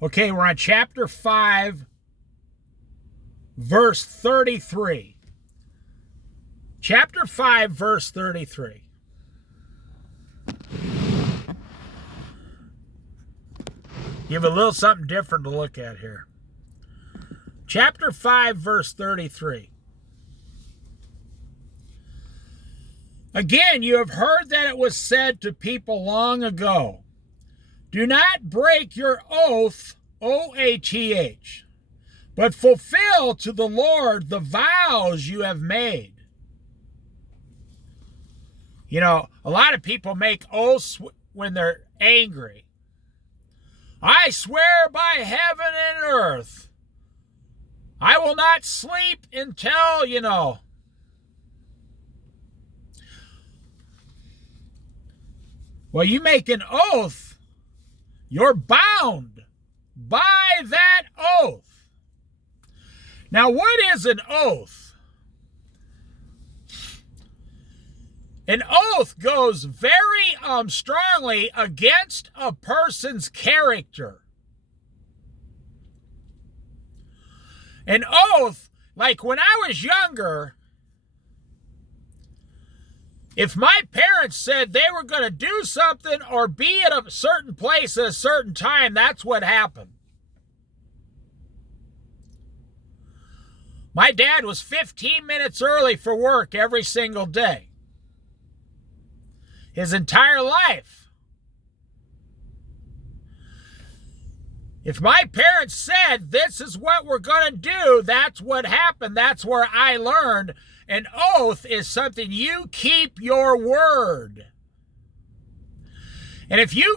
Okay, we're on chapter 5, verse 33. Chapter 5, verse 33. Give a little something different to look at here. Chapter 5, verse 33. Again, you have heard that it was said to people long ago, do not break your oath, O-A-T-H, but fulfill to the Lord the vows you have made. You know, a lot of people make oaths when they're angry. I swear by heaven and earth, I will not sleep until, Well, you make an oath, you're bound by that oath. Now, what is an oath? An oath goes very strongly against a person's character. An oath, like when I was younger, if my parents said they were going to do something or be at a certain place at a certain time, that's what happened. My dad was 15 minutes early for work every single day. His entire life. If my parents said this is what we're going to do, that's what happened. That's where I learned an oath is something you keep your word. And if you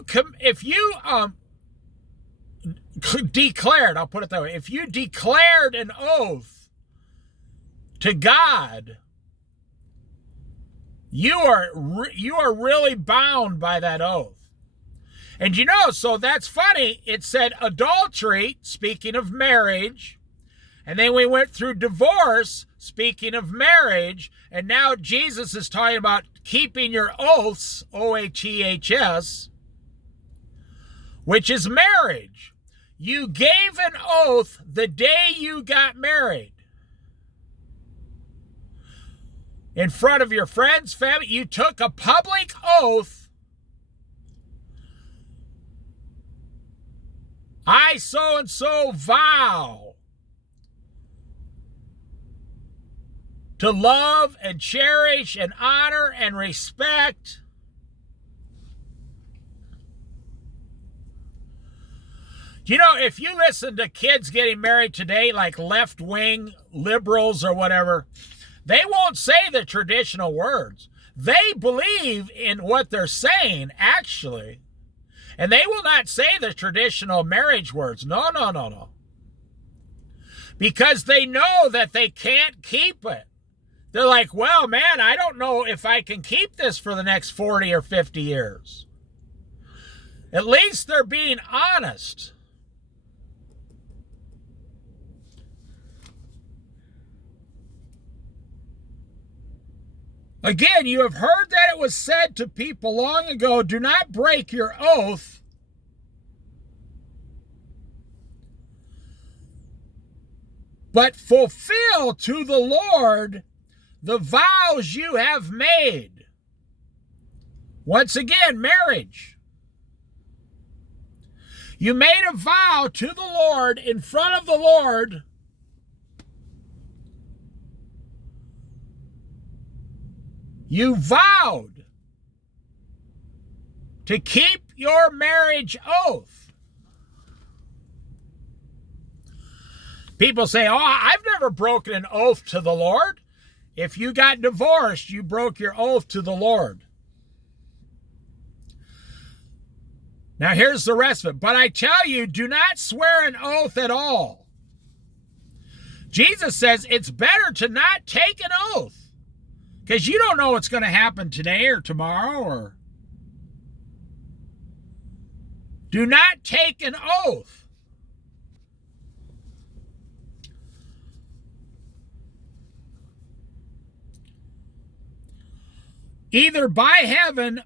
declared, I'll put it that way, if you declared an oath to God, you are really bound by that oath. And so that's funny. It said adultery, speaking of marriage, and then we went through divorce, speaking of marriage, and now Jesus is talking about keeping your oaths, O-A-T-H-S, which is marriage. You gave an oath the day you got married. In front of your friends, family, you took a public oath. I so-and-so vow to love and cherish and honor and respect if you listen to kids getting married today, like left-wing liberals or whatever, they won't say the traditional words. They believe in what they're saying, actually. And they will not say the traditional marriage words. No. Because they know that they can't keep it. They're like, well, man, I don't know if I can keep this for the next 40 or 50 years. At least they're being honest. Again, you have heard that it was said to people long ago, do not break your oath, but fulfill to the Lord the vows you have made. Once again, marriage. You made a vow to the Lord in front of the Lord. You vowed to keep your marriage oath. People say, oh, I've never broken an oath to the Lord. If you got divorced, you broke your oath to the Lord. Now here's the rest of it. But I tell you, do not swear an oath at all. Jesus says it's better to not take an oath. Because you don't know what's going to happen today or tomorrow. Or do not take an oath. Either by heaven,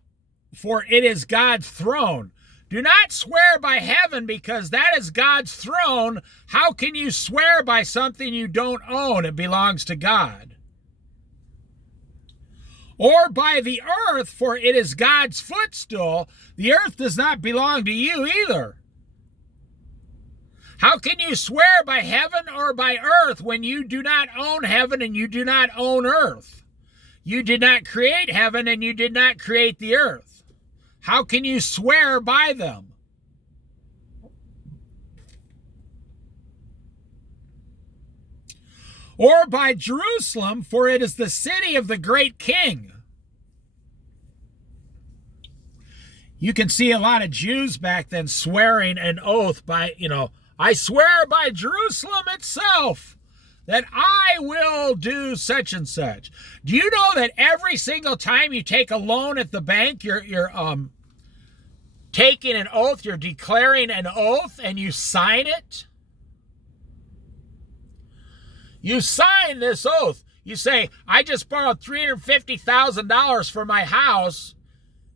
for it is God's throne. Do not swear by heaven, because that is God's throne. How can you swear by something you don't own? It belongs to God. Or by the earth, for it is God's footstool. The earth does not belong to you either. How can you swear by heaven or by earth when you do not own heaven and you do not own earth? You did not create heaven and you did not create the earth. How can you swear by them? Or by Jerusalem, for it is the city of the great king. You can see a lot of Jews back then swearing an oath by, I swear by Jerusalem itself that I will do such and such. Do you know that every single time you take a loan at the bank, you're taking an oath, you're declaring an oath, and you sign it? You sign this oath. You say, I just borrowed $350,000 for my house,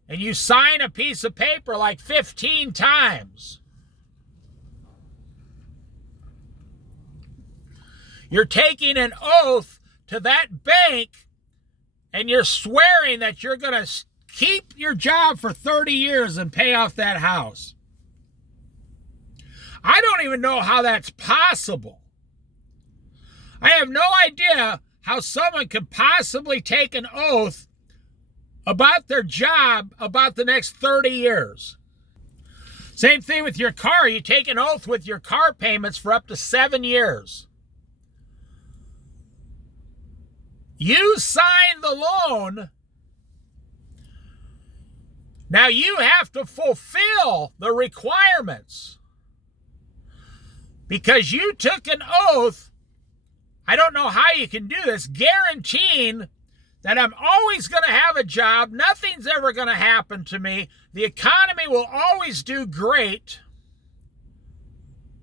and you sign a piece of paper like 15 times. You're taking an oath to that bank, and you're swearing that you're going to keep your job for 30 years and pay off that house. I don't even know how that's possible. I have no idea how someone could possibly take an oath about their job about the next 30 years. Same thing with your car. You take an oath with your car payments for up to 7 years. You sign the loan. Now you have to fulfill the requirements because you took an oath. I don't know how you can do this, guaranteeing that I'm always going to have a job. Nothing's ever going to happen to me. The economy will always do great.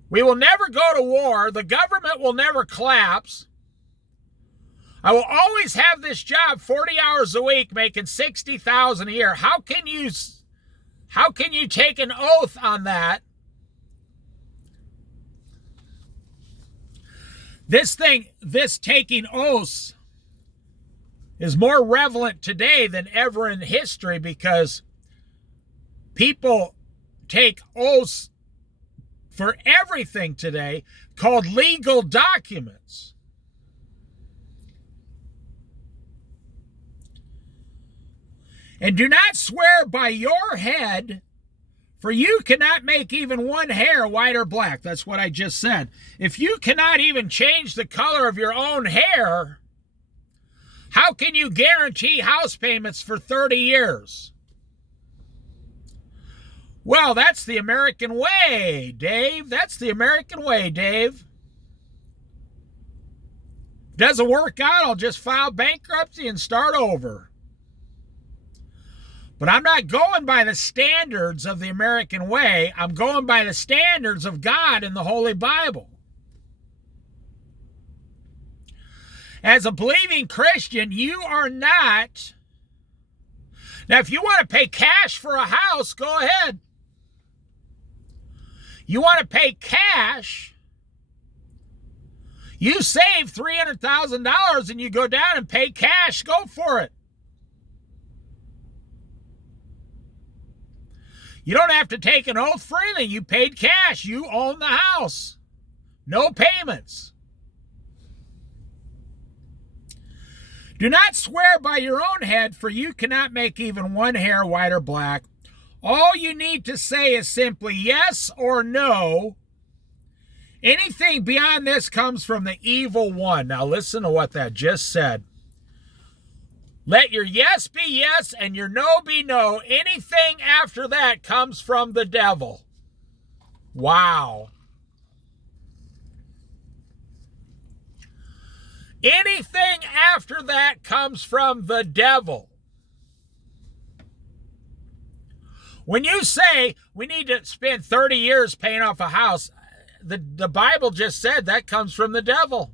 We will never go to war. The government will never collapse. I will always have this job 40 hours a week making $60,000 a year. How can you take an oath on that? This taking oaths is more relevant today than ever in history because people take oaths for everything today called legal documents. And do not swear by your head, for you cannot make even one hair white or black. That's what I just said. If you cannot even change the color of your own hair, how can you guarantee house payments for 30 years? Well, that's the American way, Dave. That's the American way, Dave. Doesn't work out, I'll just file bankruptcy and start over. But I'm not going by the standards of the American way. I'm going by the standards of God in the Holy Bible. As a believing Christian, you are not. Now, if you want to pay cash for a house, go ahead. You want to pay cash. You save $300,000 and you go down and pay cash, go for it. You don't have to take an oath for anything. You paid cash. You own the house. No payments. Do not swear by your own head, for you cannot make even one hair white or black. All you need to say is simply yes or no. Anything beyond this comes from the evil one. Now listen to what that just said. Let your yes be yes and your no be no. Anything after that comes from the devil. Wow. Anything after that comes from the devil. When you say we need to spend 30 years paying off a house, the Bible just said that comes from the devil.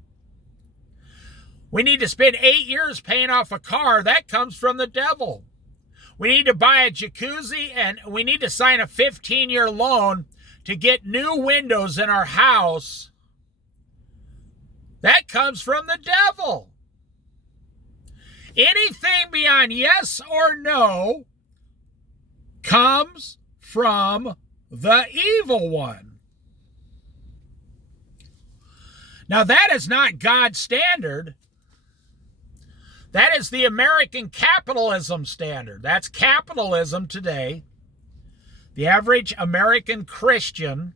We need to spend 8 years paying off a car. That comes from the devil. we need to buy a jacuzzi, and we need to sign a 15-year loan to get new windows in our house, that comes from the devil. Anything beyond yes or no comes from the evil one. Now, that is not God's standard. That is the American capitalism standard. That's capitalism today. The average American Christian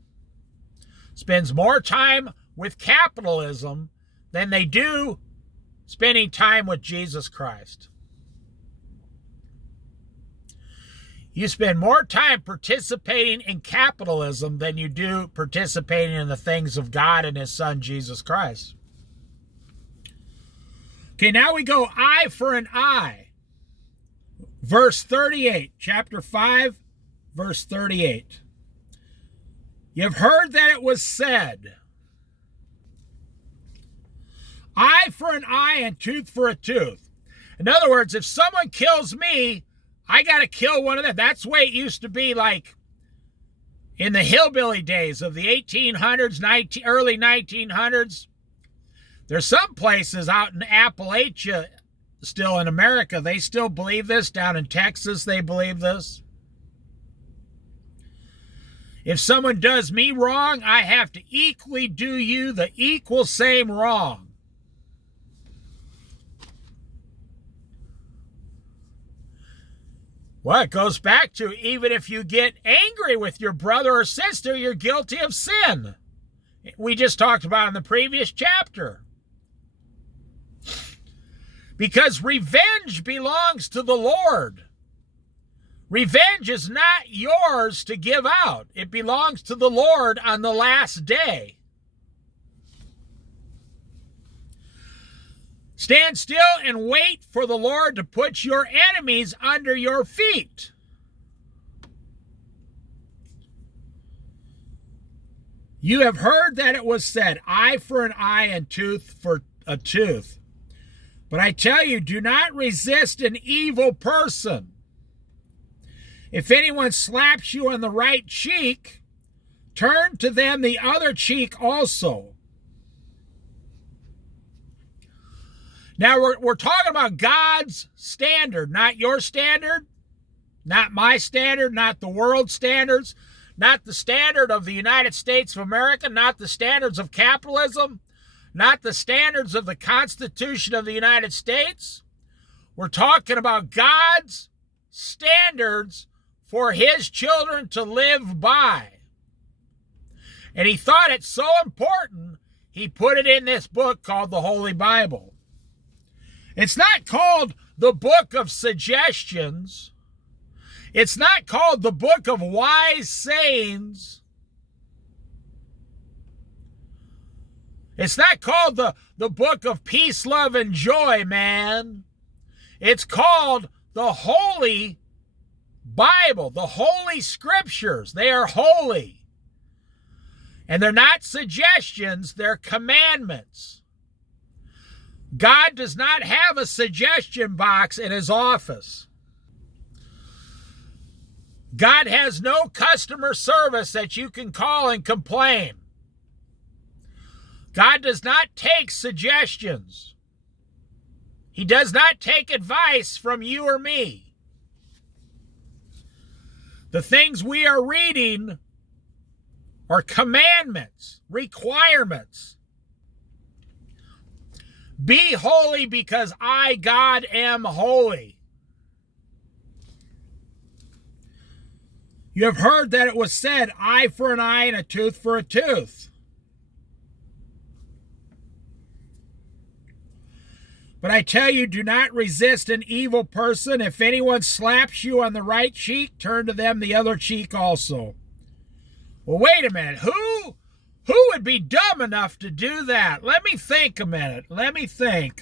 spends more time with capitalism than they do spending time with Jesus Christ. You spend more time participating in capitalism than you do participating in the things of God and His Son, Jesus Christ. Okay, now we go eye for an eye. Verse 38, chapter 5, verse 38. You've heard that it was said, eye for an eye and tooth for a tooth. In other words, if someone kills me, I got to kill one of them. That's the way it used to be, like in the hillbilly days of the 1800s, early 1900s. There's some places out in Appalachia, still in America, they still believe this. Down in Texas, they believe this. If someone does me wrong, I have to equally do you the equal same wrong. Well, it goes back to, even if you get angry with your brother or sister, you're guilty of sin. We just talked about in the previous chapter. Because revenge belongs to the Lord. Revenge is not yours to give out. It belongs to the Lord on the last day. Stand still and wait for the Lord to put your enemies under your feet. You have heard that it was said, eye for an eye and tooth for a tooth. But I tell you, do not resist an evil person. If anyone slaps you on the right cheek, turn to them the other cheek also. Now, we're talking about God's standard, not your standard, not my standard, not the world's standards, not the standard of the United States of America, not the standards of capitalism, not the standards of the Constitution of the United States. We're talking about God's standards for His children to live by. And He thought it so important, He put it in this book called the Holy Bible. It's not called the Book of Suggestions. It's not called the Book of Wise Sayings. It's not called the Book of Peace, Love, and Joy, man. It's called the Holy Bible, the Holy Scriptures. They are holy. And they're not suggestions, they're commandments. God does not have a suggestion box in His office. God has no customer service that you can call and complain. God does not take suggestions. He does not take advice from you or me. The things we are reading are commandments, requirements. Be holy because I, God, am holy. You have heard that it was said, eye for an eye and a tooth for a tooth. But I tell you, do not resist an evil person. If anyone slaps you on the right cheek, turn to them the other cheek also. Well, wait a minute. Who would be dumb enough to do that? Let me think a minute. Let me think.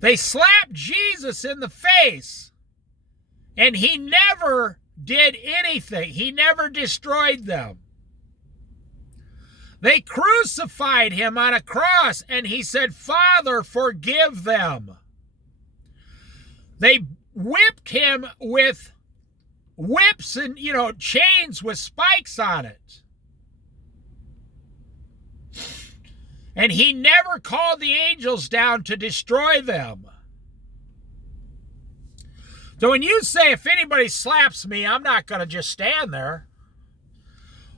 They slapped Jesus in the face, and He never did anything. He never destroyed them. They crucified Him on a cross, and He said, Father, forgive them. They whipped him with whips and, chains with spikes on it. And he never called the angels down to destroy them. So when you say, if anybody slaps me, I'm not going to just stand there.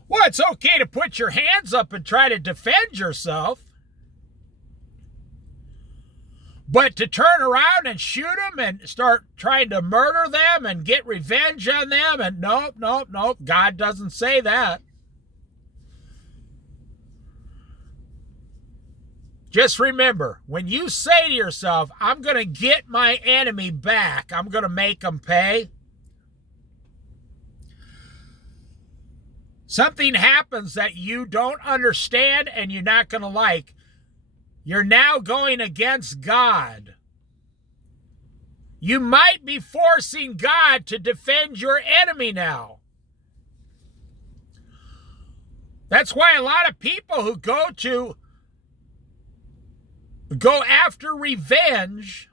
Well, it's okay to put your hands up and try to defend yourself. But to turn around and shoot them and start trying to murder them and get revenge on them, and nope, God doesn't say that. Just remember, when you say to yourself, I'm going to get my enemy back, I'm going to make them pay, something happens that you don't understand and you're not going to like. You're now going against God. You might be forcing God to defend your enemy now. That's why a lot of people who go after revenge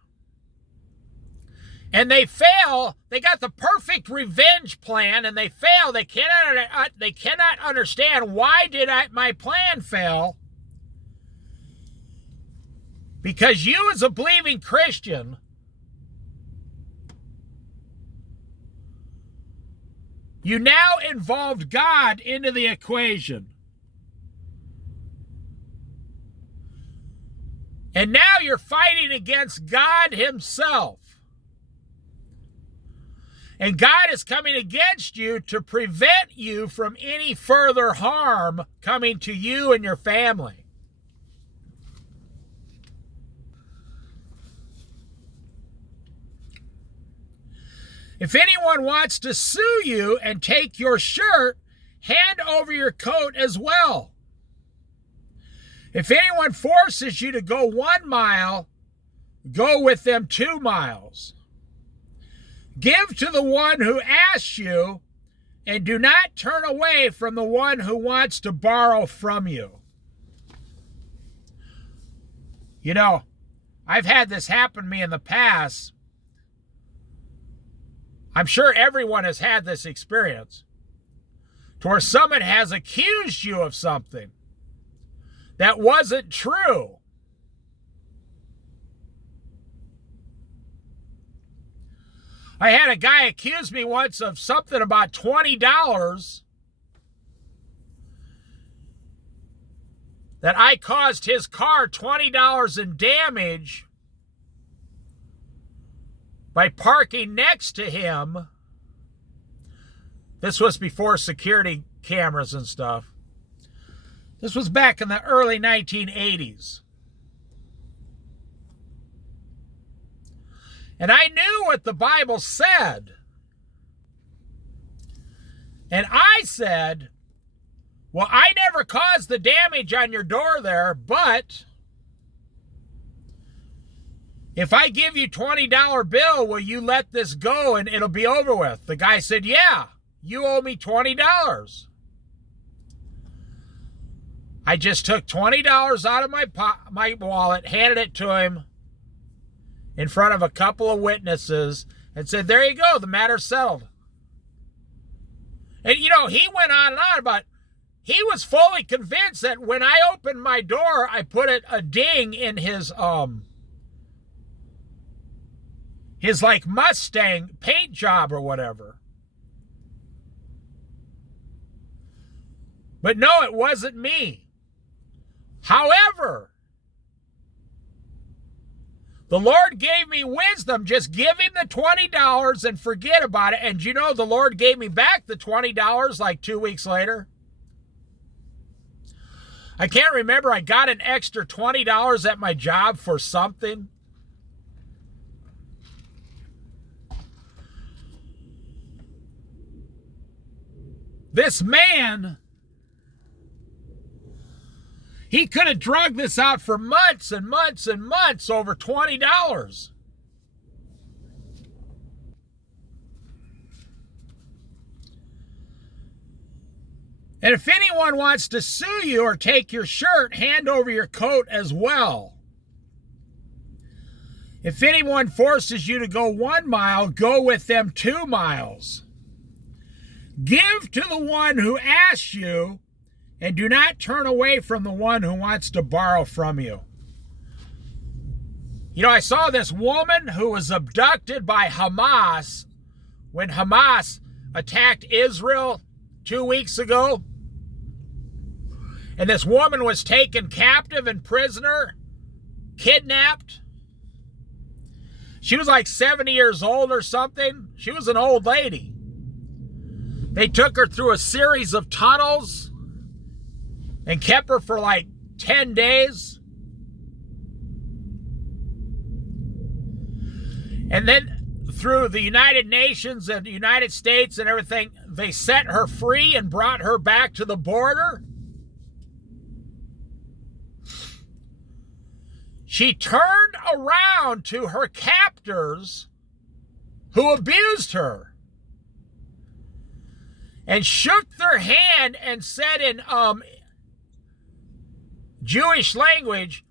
and they fail, they got the perfect revenge plan and they fail. They cannot understand, why did my plan fail? Because you, as a believing Christian, you now involved God into the equation. And now you're fighting against God himself. And God is coming against you to prevent you from any further harm coming to you and your family. If anyone wants to sue you and take your shirt, hand over your coat as well. If anyone forces you to go 1 mile, go with them 2 miles. Give to the one who asks you, and do not turn away from the one who wants to borrow from you. I've had this happen to me in the past. I'm sure everyone has had this experience, to where someone has accused you of something that wasn't true. I had a guy accuse me once of something about $20 that I caused his car $20 in damage by parking next to him. This was before security cameras and stuff. This was back in the early 1980s. And I knew what the Bible said. And I said, well, I never caused the damage on your door there, but if I give you $20 bill, will you let this go and it'll be over with? The guy said, yeah, you owe me $20. I just took $20 out of my wallet, handed it to him in front of a couple of witnesses, and said, there you go, the matter's settled. And, he went on and on about, he was fully convinced that when I opened my door, I put a ding in his like Mustang paint job or whatever. But no, it wasn't me. However, the Lord gave me wisdom. Just give him the $20 and forget about it. And the Lord gave me back the $20 like 2 weeks later. I can't remember. I got an extra $20 at my job for something. This man, he could have drug this out for months and months and months over $20. And if anyone wants to sue you or take your shirt, hand over your coat as well. If anyone forces you to go 1 mile, go with them 2 miles. Give to the one who asks you, and do not turn away from the one who wants to borrow from you. You know, I saw this woman who was abducted by Hamas when Hamas attacked Israel 2 weeks ago. And this woman was taken captive and prisoner, kidnapped. She was like 70 years old or something. She was an old lady. They took her through a series of tunnels and kept her for like 10 days. And then through the United Nations and the United States and everything, they set her free and brought her back to the border. She turned around to her captors who abused her and shook their hand and said in Jewish language,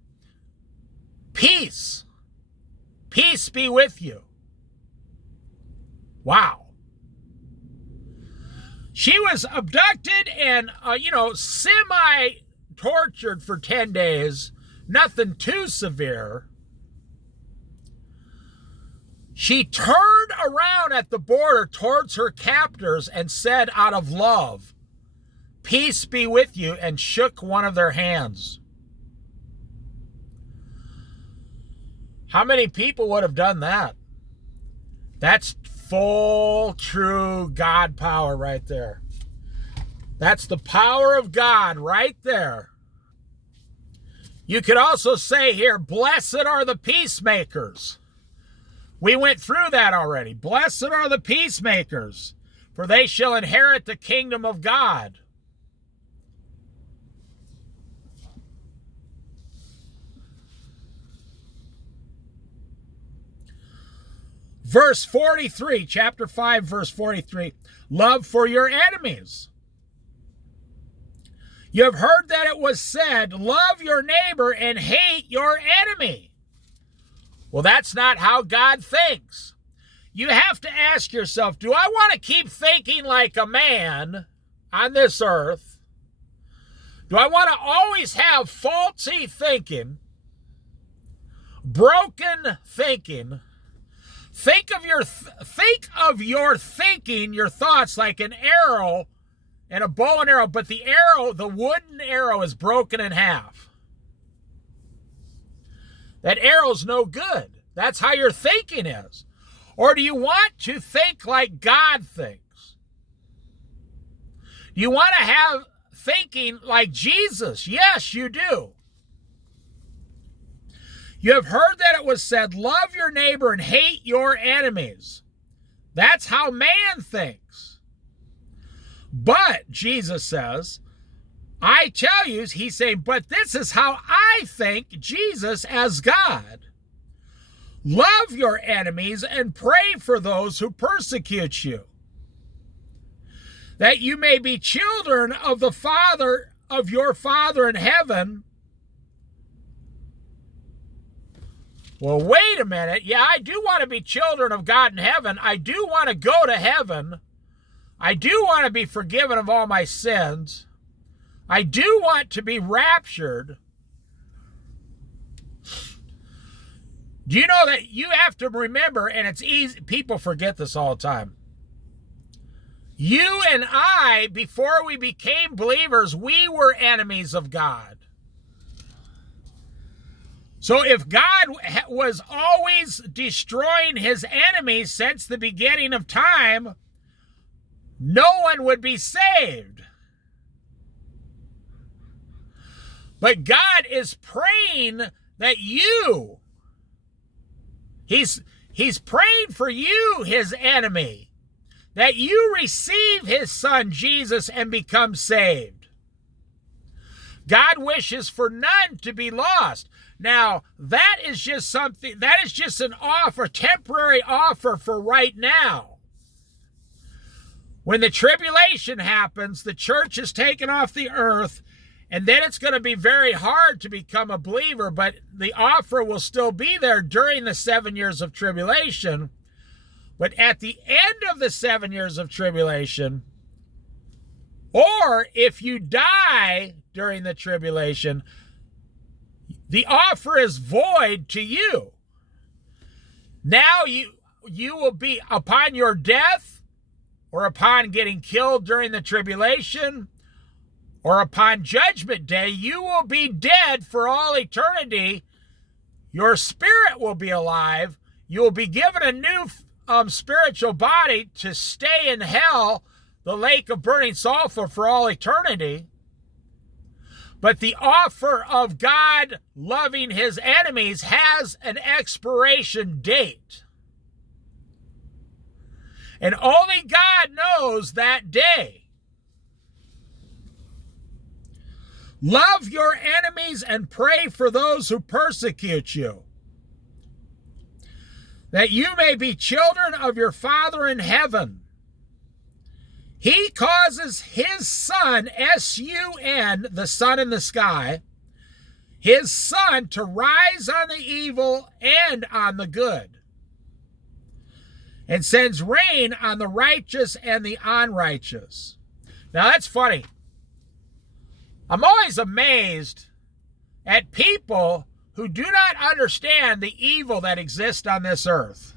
peace. Peace be with you. Wow. She was abducted and, semi-tortured for 10 days. Nothing too severe. She turned around at the border towards her captors and said out of love, peace be with you, and shook one of their hands. How many people would have done that? That's full, true God power right there. That's the power of God right there. You could also say here, blessed are the peacemakers. We went through that already. Blessed are the peacemakers, for they shall inherit the kingdom of God. Verse 43, chapter 5, verse 43. Love for your enemies. You have heard that it was said, love your neighbor and hate your enemy. Well, that's not how God thinks. You have to ask yourself, do I want to keep thinking like a man on this earth? Do I want to always have faulty thinking, broken thinking? Think of your thinking, your thoughts like an arrow and a bow and arrow, but the arrow, the wooden arrow, is broken in half. That arrow's no good. That's how your thinking is. Or do you want to think like God thinks? Do you want to have thinking like Jesus? Yes, you do. You have heard that it was said, love your neighbor and hate your enemies. That's how man thinks. But, Jesus says, I tell you, he's saying, but this is how I think, Jesus as God. Love your enemies and pray for those who persecute you, that you may be children of the Father, of your Father in heaven. Well, wait a minute. Yeah, I do want to be children of God in heaven. I do want to go to heaven. I do want to be forgiven of all my sins. I do want to be raptured. Do you know that you have to remember, and it's easy, people forget this all the time. You and I, before we became believers, we were enemies of God. So if God was always destroying his enemies since the beginning of time, no one would be saved. But God is praying that He's praying for you, his enemy, that you receive his son Jesus and become saved. God wishes for none to be lost. Now, that is just something, that is just an offer, temporary offer for right now. When the tribulation happens, the church is taken off the earth, And then it's going to be very hard to become a believer, but the offer will still be there during the 7 years of tribulation. But at the end of the 7 years of tribulation, or if you die during the tribulation, the offer is void to you. Now you will be, upon your death, or upon getting killed during the tribulation, or upon judgment day, you will be dead for all eternity. Your spirit will be alive. You will be given a new spiritual body to stay in hell, the lake of burning sulfur, for all eternity. But the offer of God loving his enemies has an expiration date. And only God knows that day. Love your enemies and pray for those who persecute you, that you may be children of your Father in heaven. He causes his sun, S-U-N, the sun in the sky, his sun to rise on the evil and on the good, and sends rain on the righteous and the unrighteous. Now that's funny. I'm always amazed at people who do not understand the evil that exists on this earth.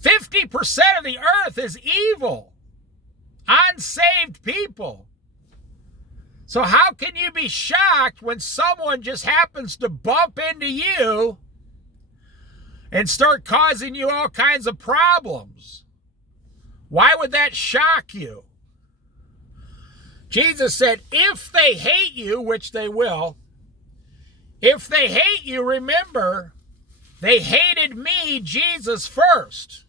%50 of the earth is evil, unsaved people. So how can you be shocked when someone just happens to bump into you and start causing you all kinds of problems? Why would that shock you? Jesus said, if they hate you, which they will, if they hate you, remember, they hated me, Jesus, first.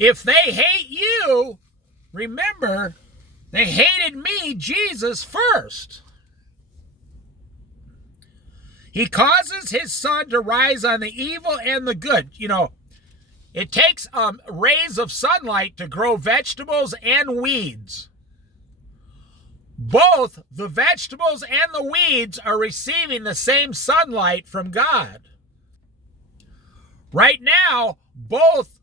If they hate you, remember, they hated me, Jesus, first. He causes his sun to rise on the evil and the good. You know, it takes rays of sunlight to grow vegetables and weeds. Both the vegetables and the weeds are receiving the same sunlight from God. Right now, both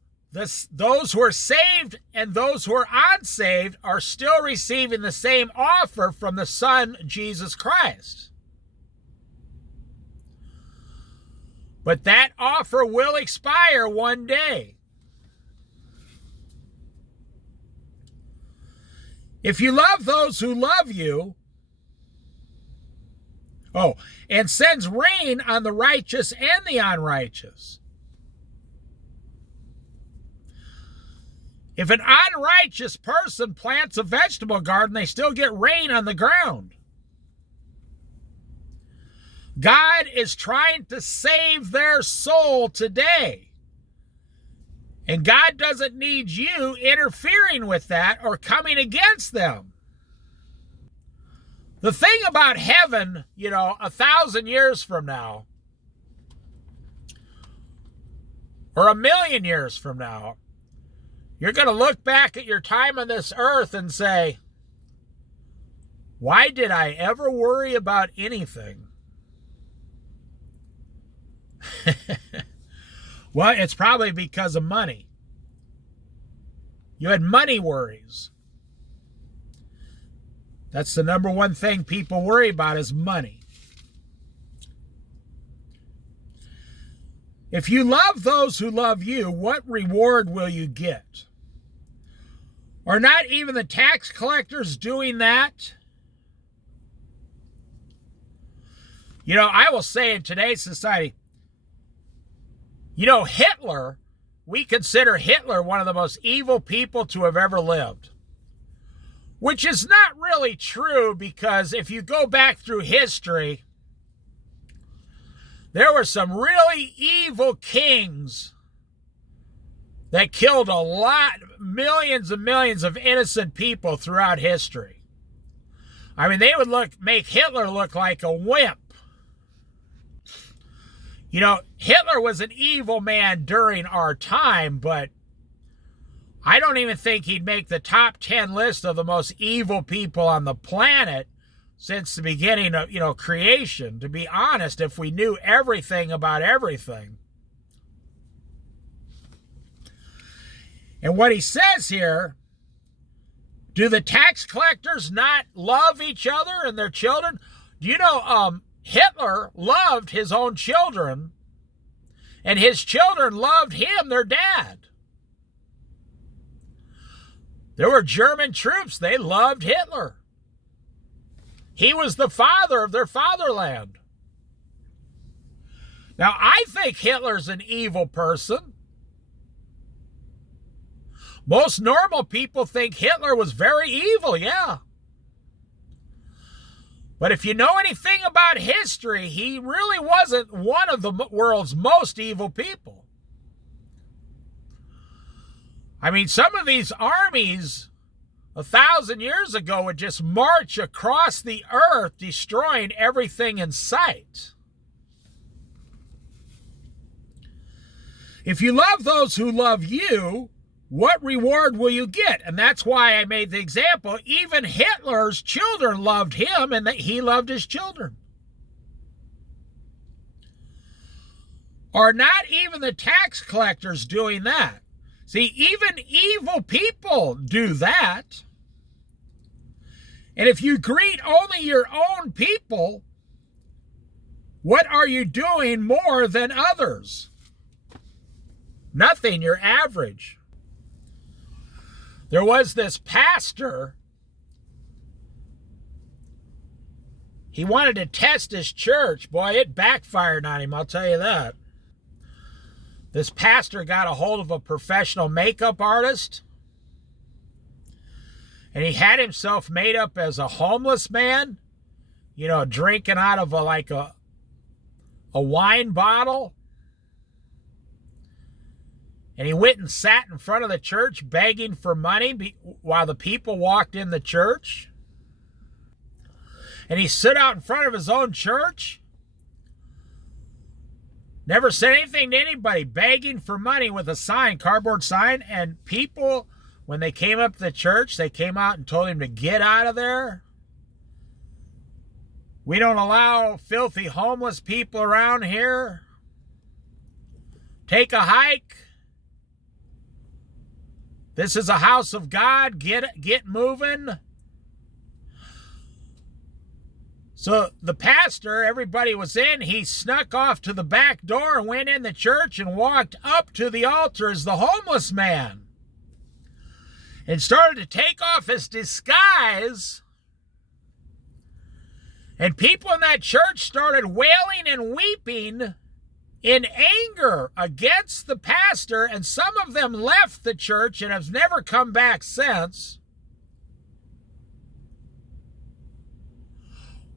those who are saved and those who are unsaved are still receiving the same offer from the Son, Jesus Christ. But that offer will expire one day. If you love those who love you, and sends rain on the righteous and the unrighteous. If an unrighteous person plants a vegetable garden, they still get rain on the ground. God is trying to save their soul today. And God doesn't need you interfering with that or coming against them. The thing about heaven, 1,000 years from now, or 1,000,000 years from now, you're going to look back at your time on this earth and say, why did I ever worry about anything? Well, it's probably because of money. You had money worries. That's the number one thing people worry about is money. If you love those who love you, what reward will you get? Are not even the tax collectors doing that? I will say in today's society, Hitler, we consider Hitler one of the most evil people to have ever lived. Which is not really true, because if you go back through history, there were some really evil kings that killed millions and millions of innocent people throughout history. I mean, they would make Hitler look like a wimp. You know, Hitler was an evil man during our time, but I don't even think he'd make the top 10 list of the most evil people on the planet since the beginning of, creation. To be honest, if we knew everything about everything. And what he says here, do the tax collectors not love each other and their children? Do you know Hitler loved his own children, and his children loved him, their dad. There were German troops, they loved Hitler. He was the father of their fatherland. Now, I think Hitler's an evil person. Most normal people think Hitler was very evil, yeah. But if you know anything about history, he really wasn't one of the world's most evil people. I mean, some of these armies 1,000 years ago would just march across the earth, destroying everything in sight. If you love those who love you, what reward will you get? And that's why I made the example. Even Hitler's children loved him, and that he loved his children. Are not even the tax collectors doing that? See, even evil people do that. And if you greet only your own people, what are you doing more than others? Nothing, you're average. There was this pastor. He wanted to test his church. Boy, it backfired on him, I'll tell you that. This pastor got a hold of a professional makeup artist, and he had himself made up as a homeless man, drinking out of a wine bottle. And he went and sat in front of the church begging for money while the people walked in the church. And he stood out in front of his own church. Never said anything to anybody, begging for money with a sign, cardboard sign. And people, when they came up to the church, they came out and told him to get out of there. We don't allow filthy homeless people around here. Take a hike. This is a house of God. Get moving. So the pastor, everybody was in, he snuck off to the back door and went in the church and walked up to the altar as the homeless man and started to take off his disguise. And people in that church started wailing and weeping in anger against the pastor, and some of them left the church and have never come back since.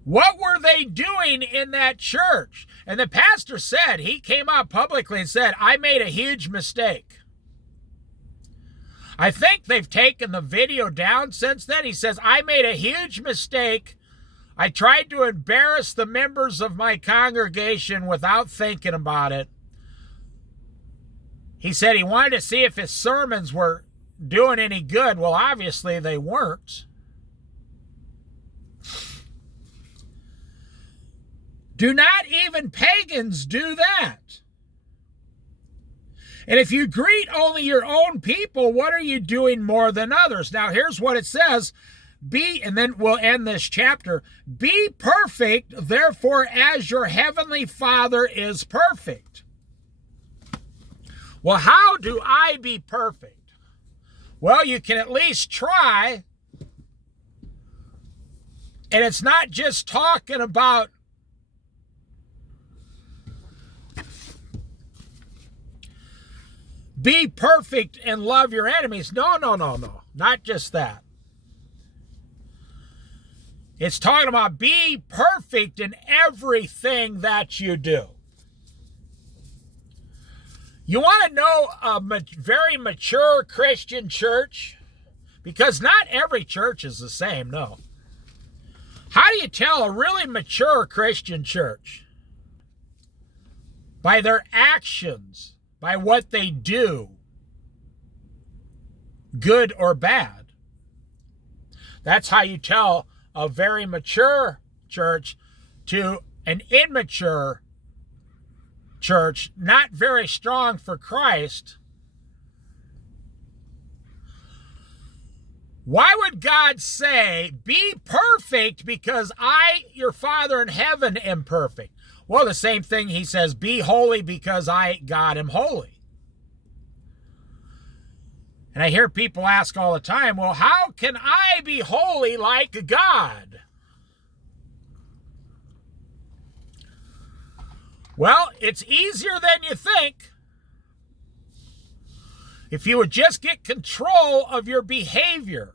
What were they doing in that church? And the pastor said, he came out publicly and said, I made a huge mistake. I think they've taken the video down since then. He says, I made a huge mistake. I tried to embarrass the members of my congregation without thinking about it. He said he wanted to see if his sermons were doing any good. Well, obviously they weren't. Do not even pagans do that? And if you greet only your own people, what are you doing more than others? Now, here's what it says. And then we'll end this chapter. Be perfect, therefore, as your heavenly Father is perfect. Well, how do I be perfect? Well, you can at least try. And it's not just talking about be perfect and love your enemies. No. Not just that. It's talking about be perfect in everything that you do. You want to know a very mature Christian church? Because not every church is the same, no. How do you tell a really mature Christian church? by their actions, by what they do, good or bad. That's how you tell a very mature church to an immature church, not very strong for Christ. Why would God say, be perfect because I, your Father in heaven, am perfect? Well, the same thing he says, be holy because I, God, am holy. And I hear people ask all the time, well, how can I be holy like God? Well, it's easier than you think. If you would just get control of your behavior.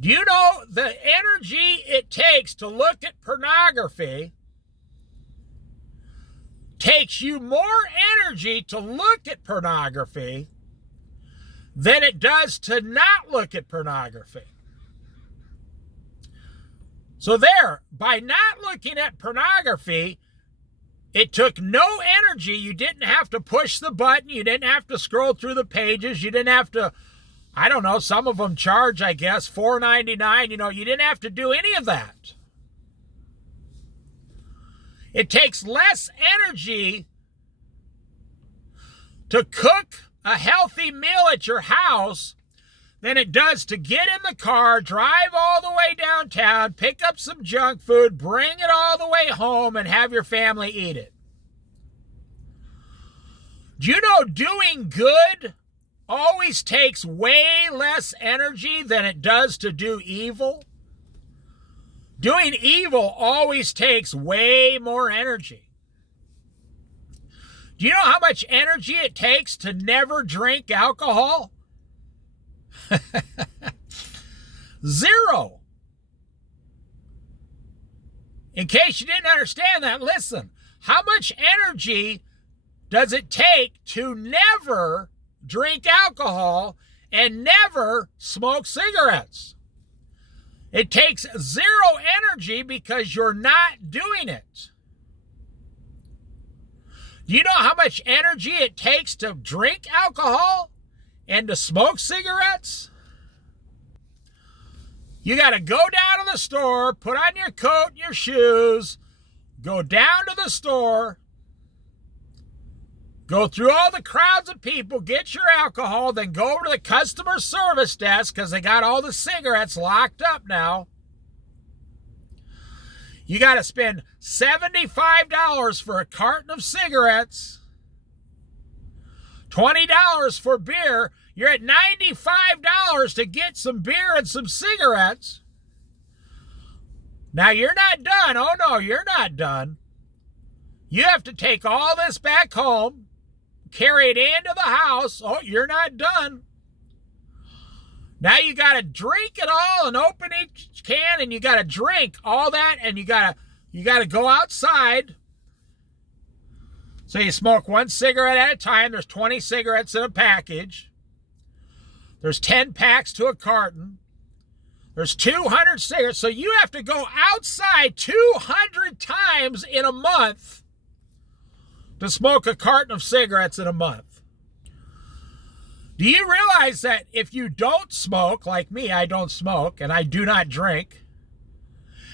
Do you know the energy it takes to look at pornography takes you more energy to look at pornography than it does to not look at pornography? So there, by not looking at pornography, it took no energy. You didn't have to push the button. You didn't have to scroll through the pages. You didn't have to, I don't know, some of them charge, I guess, $4.99. You know, you didn't have to do any of that. It takes less energy to cook a healthy meal at your house than it does to get in the car, drive all the way downtown, pick up some junk food, bring it all the way home, and have your family eat it. Do you know doing good always takes way less energy than it does to do evil? Doing evil always takes way more energy. Do you know how much energy it takes to never drink alcohol? 0. In case you didn't understand that, listen. How much energy does it take to never drink alcohol and never smoke cigarettes? It takes 0 energy because you're not doing it. Do you know how much energy it takes to drink alcohol and to smoke cigarettes? You got to go down to the store, put on your coat and your shoes, go down to the store, go through all the crowds of people, get your alcohol, then go over to the customer service desk because they got all the cigarettes locked up now. You got to spend $75 for a carton of cigarettes, $20 for beer. You're at $95 to get some beer and some cigarettes. Now, you're not done. Oh, no, you're not done. You have to take all this back home, carry it into the house. Oh, you're not done. Now you got to drink it all and open each can, and you got to drink all that, and you got to go outside. So you smoke 1 cigarette at a time. There's 20 cigarettes in a package. There's 10 packs to a carton. There's 200 cigarettes. So you have to go outside 200 times in a month to smoke a carton of cigarettes in a month. Do you realize that if you don't smoke, like me, I don't smoke, and I do not drink,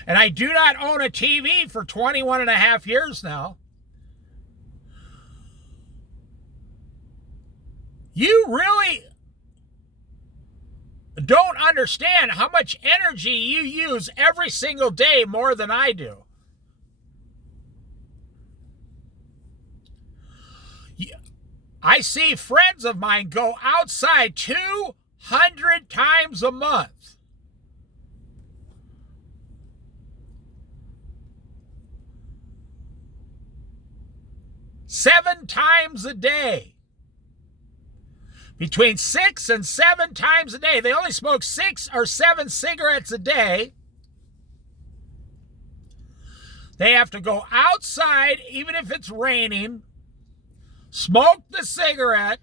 and I do not own a TV for 21 and a half years now, you really don't understand how much energy you use every single day more than I do. I see friends of mine go outside 200 times a month. Seven times a day. Between 6 and 7 times a day. They only smoke 6 or 7 cigarettes a day. They have to go outside, even if it's raining, smoke the cigarette.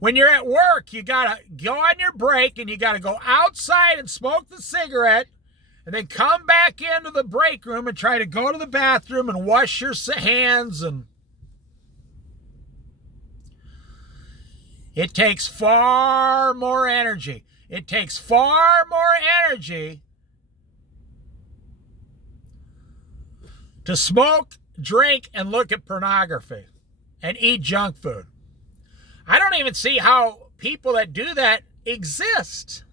When you're at work, you got to go on your break and you got to go outside and smoke the cigarette. and then come back into the break room and try to go to the bathroom and wash your hands. And it takes far more energy. It takes far more energy to smoke, drink, and look at pornography and eat junk food. I don't even see how people that do that exist.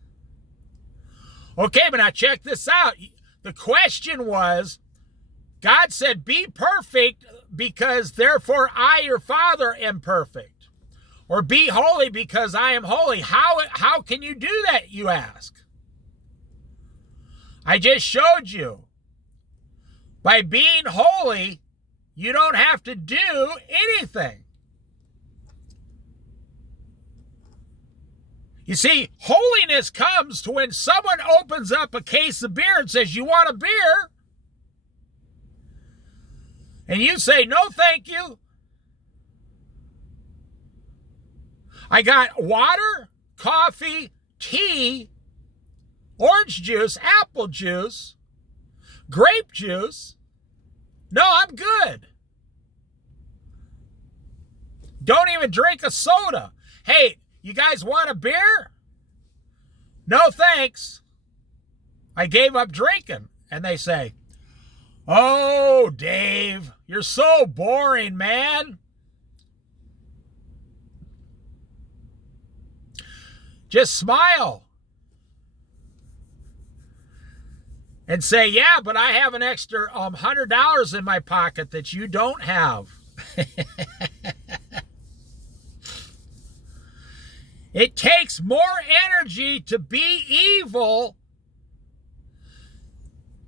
Okay, but now check this out. The question was, God said, be perfect because therefore I, your Father, am perfect. Or be holy because I am holy. How can you do that, you ask? I just showed you. By being holy, you don't have to do anything. You see, holiness comes to when someone opens up a case of beer and says, you want a beer? And you say, no, thank you. I got water, coffee, tea, orange juice, apple juice, grape juice. No, I'm good. Don't even drink a soda. Hey, you guys want a beer? No, thanks. I gave up drinking. And they say, oh, Dave, you're so boring, man. Just smile and say, yeah, but I have an extra $100 in my pocket that you don't have. It takes more energy to be evil,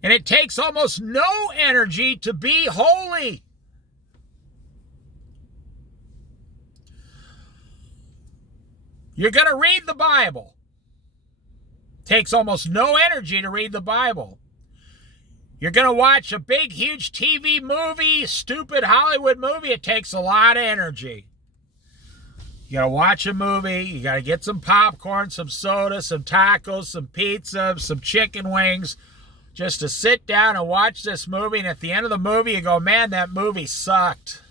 and it takes almost no energy to be holy. You're going to read the Bible. Takes almost no energy to read the Bible. You're going to watch a big, huge TV movie, stupid Hollywood movie. It takes a lot of energy. You got to watch a movie. You got to get some popcorn, some soda, some tacos, some pizza, some chicken wings, just to sit down and watch this movie. And at the end of the movie, you go, man, that movie sucked.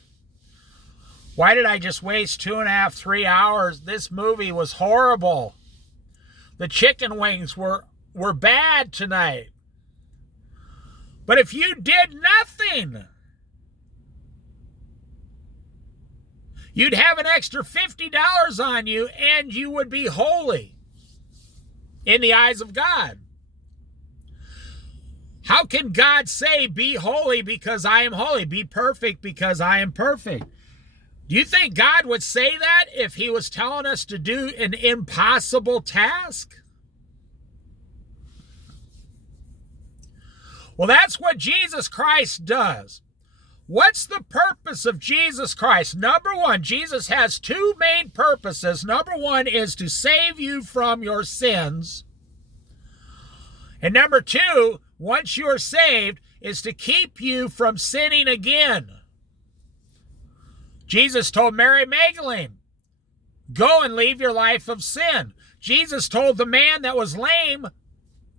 Why did I just waste 2.5, 3 hours? This movie was horrible. The chicken wings were bad tonight. But if you did nothing, you'd have an extra $50 on you and you would be holy in the eyes of God. How can God say, be holy because I am holy? Be perfect because I am perfect. Do you think God would say that if he was telling us to do an impossible task? Well, that's what Jesus Christ does. What's the purpose of Jesus Christ? Number one, Jesus has two main purposes. Number one is to save you from your sins. And number two, once you're saved, is to keep you from sinning again. Jesus told Mary Magdalene, go and leave your life of sin. Jesus told the man that was lame,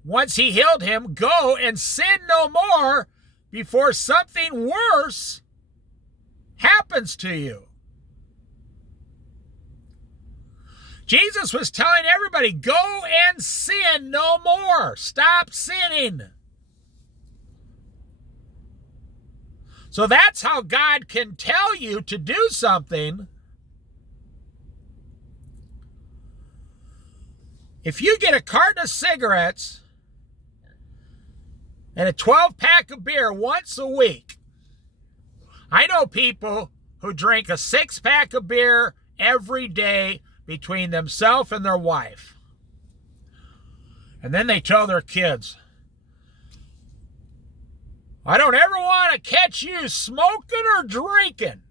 once he healed him, go and sin no more before something worse happens to you. Jesus was telling everybody, go and sin no more. Stop sinning. So that's how God can tell you to do something. If you get a carton of cigarettes and a 12-pack of beer once a week, I know people who drink a 6-pack of beer every day between themselves and their wife. And then they tell their kids, I don't ever want to catch you smoking or drinking.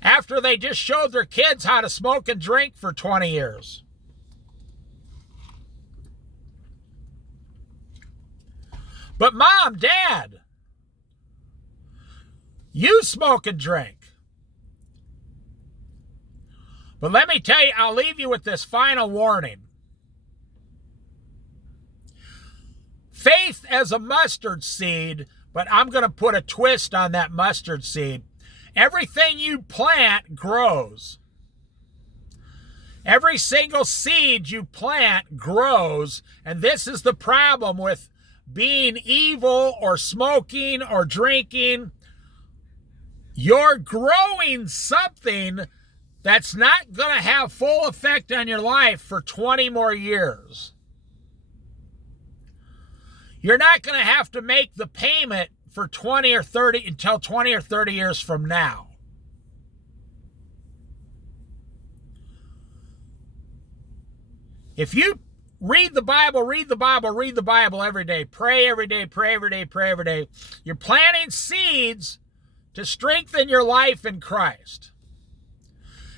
After they just showed their kids how to smoke and drink for 20 years. But Mom, Dad, you smoke and drink. But let me tell you, I'll leave you with this final warning. as a mustard seed, but I'm going to put a twist on that mustard seed. Everything you plant grows. Every single seed you plant grows, and this is the problem with being evil or smoking or drinking. You're growing something that's not going to have full effect on your life for 20 more years. You're not going to have to make the payment for 20 or 30 until 20 or 30 years from now. If you read the Bible, read the Bible, read the Bible every day, pray every day, pray every day, pray every day, you're planting seeds to strengthen your life in Christ.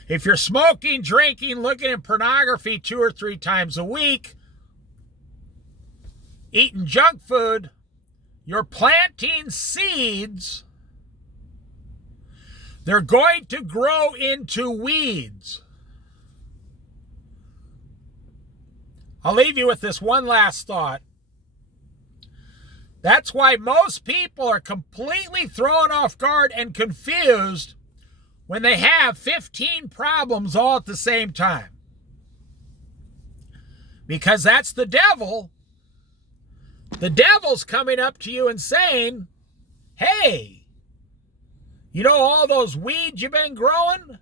If you're smoking, drinking, looking at pornography 2 or 3 times a week, eating junk food, you're planting seeds. They're going to grow into weeds. I'll leave you with this one last thought. That's why most people are completely thrown off guard and confused when they have 15 problems all at the same time. Because that's the devil. The devil's coming up to you and saying, hey, you know all those weeds you've been growing?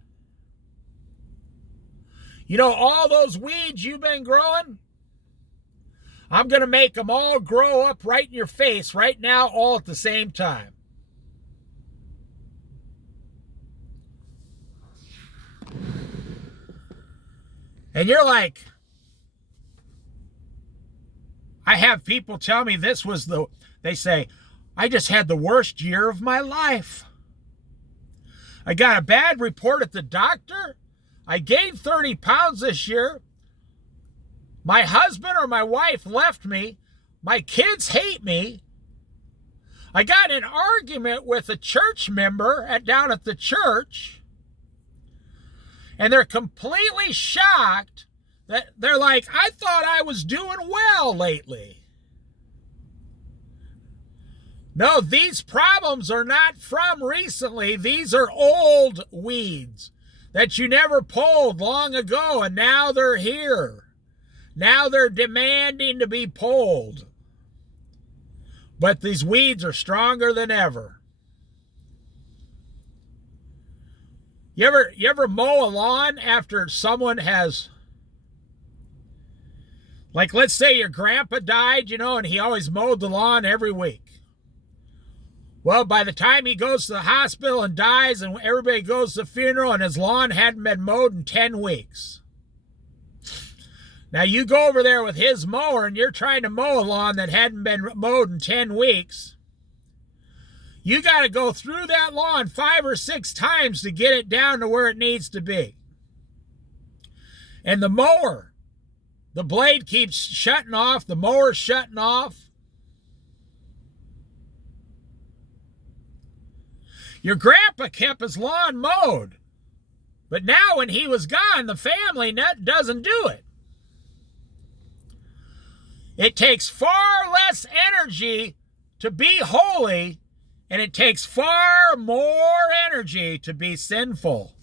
You know all those weeds you've been growing? I'm going to make them all grow up right in your face right now, all at the same time. And you're like, I have people tell me they say, I just had the worst year of my life. I got a bad report at the doctor. I gained 30 pounds this year. My husband or my wife left me. My kids hate me. I got in an argument with a church member down at the church. And they're completely shocked that they're like, I thought I was doing well lately. No, these problems are not from recently. These are old weeds that you never pulled long ago, and now they're here. Now they're demanding to be pulled. But these weeds are stronger than ever. You ever mow a lawn after someone has, like, let's say your grandpa died, and he always mowed the lawn every week. Well, by the time he goes to the hospital and dies and everybody goes to the funeral and his lawn hadn't been mowed in 10 weeks. Now you go over there with his mower and you're trying to mow a lawn that hadn't been mowed in 10 weeks. You got to go through that lawn 5 or 6 times to get it down to where it needs to be. And the mower, the blade keeps shutting off, the mower's shutting off. Your grandpa kept his lawn mowed. But now when he was gone, the family doesn't do it. It takes far less energy to be holy, and it takes far more energy to be sinful.